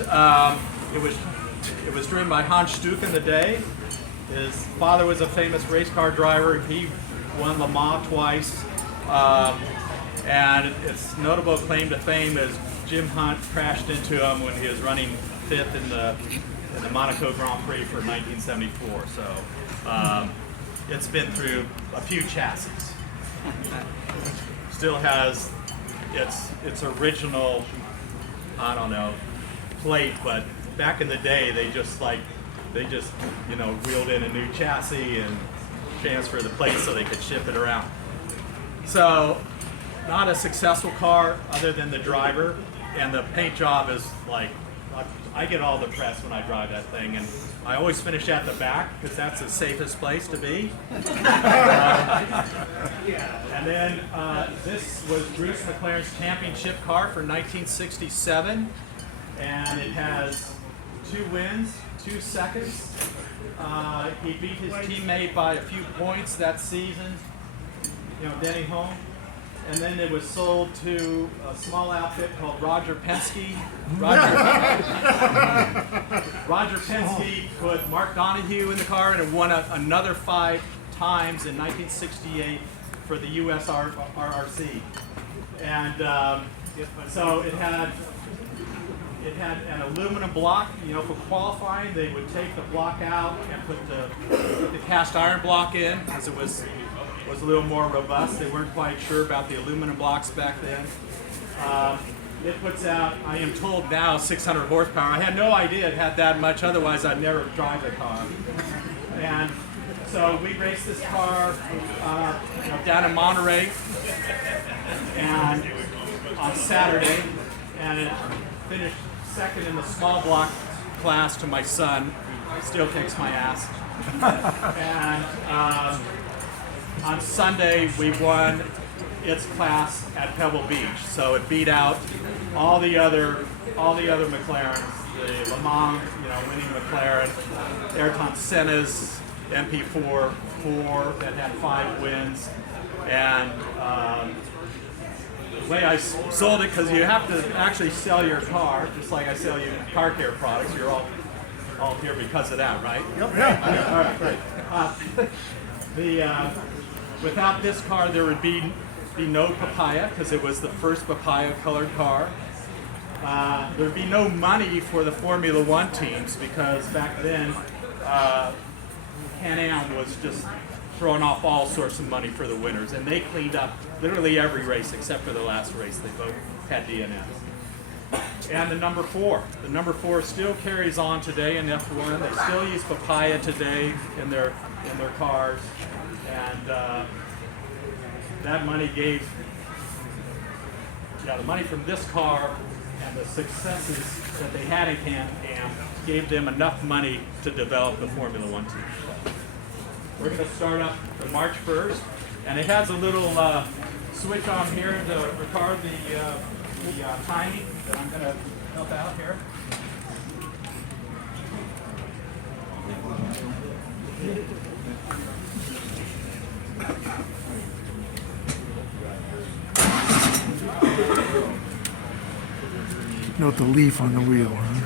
and it was driven by Hans Stuck in the day. His father was a famous race car driver. He won Le Mans twice, and its notable claim to fame is Jim Hunt crashed into him when he was running fifth in the Monaco Grand Prix for 1974. So it's been through a few chassis. Still has its original, I don't know, plate, but back in the day they just wheeled in a new chassis and transferred the plate so they could ship it around. So not a successful car other than the driver, and the paint job is like, I get all the press when I drive that thing, and I always finish at the back because that's the safest place to be. And then this was Bruce McLaren's championship car for 1967, and it has 2 wins, 2 seconds. He beat his teammate by a few points that season, Denny Holm. And then it was sold to a small outfit called Roger Penske. Roger Penske put Mark Donohue in the car and it won another 5 times in 1968 for the US RRC. And so it had an aluminum block. For qualifying, they would take the block out and put the cast iron block in because it was a little more robust. They weren't quite sure about the aluminum blocks back then. It puts out, I am told now, 600 horsepower. I had no idea it had that much, otherwise I'd never drive the car. And so we raced this car down in Monterey and on Saturday, and it finished second in the small block class to my son. He still kicks my ass. And on Sunday, we won its class at Pebble Beach, so it beat out all the other McLarens, the Le Mans, winning McLaren, Ayrton Senna's MP4 that had 5 wins, and the way I sold it, because you have to actually sell your car, just like I sell you car care products. You're all here because of that, right? Yep. Yeah. All right. Without this car, there would be no papaya, because it was the first papaya-colored car. There'd be no money for the Formula One teams, because back then, Can-Am was just throwing off all sorts of money for the winners, and they cleaned up literally every race except for the last race. They both had DNS. And the number 4. The number 4 still carries on today in F1. They still use papaya today in their cars. And that money gave, the money from this car and the successes that they had in Can-Am gave them enough money to develop the Formula One team. We're going to start up on March 1st, and it has a little switch on here to record the timing that I'm going to help out here. Note the leaf on the wheel, huh?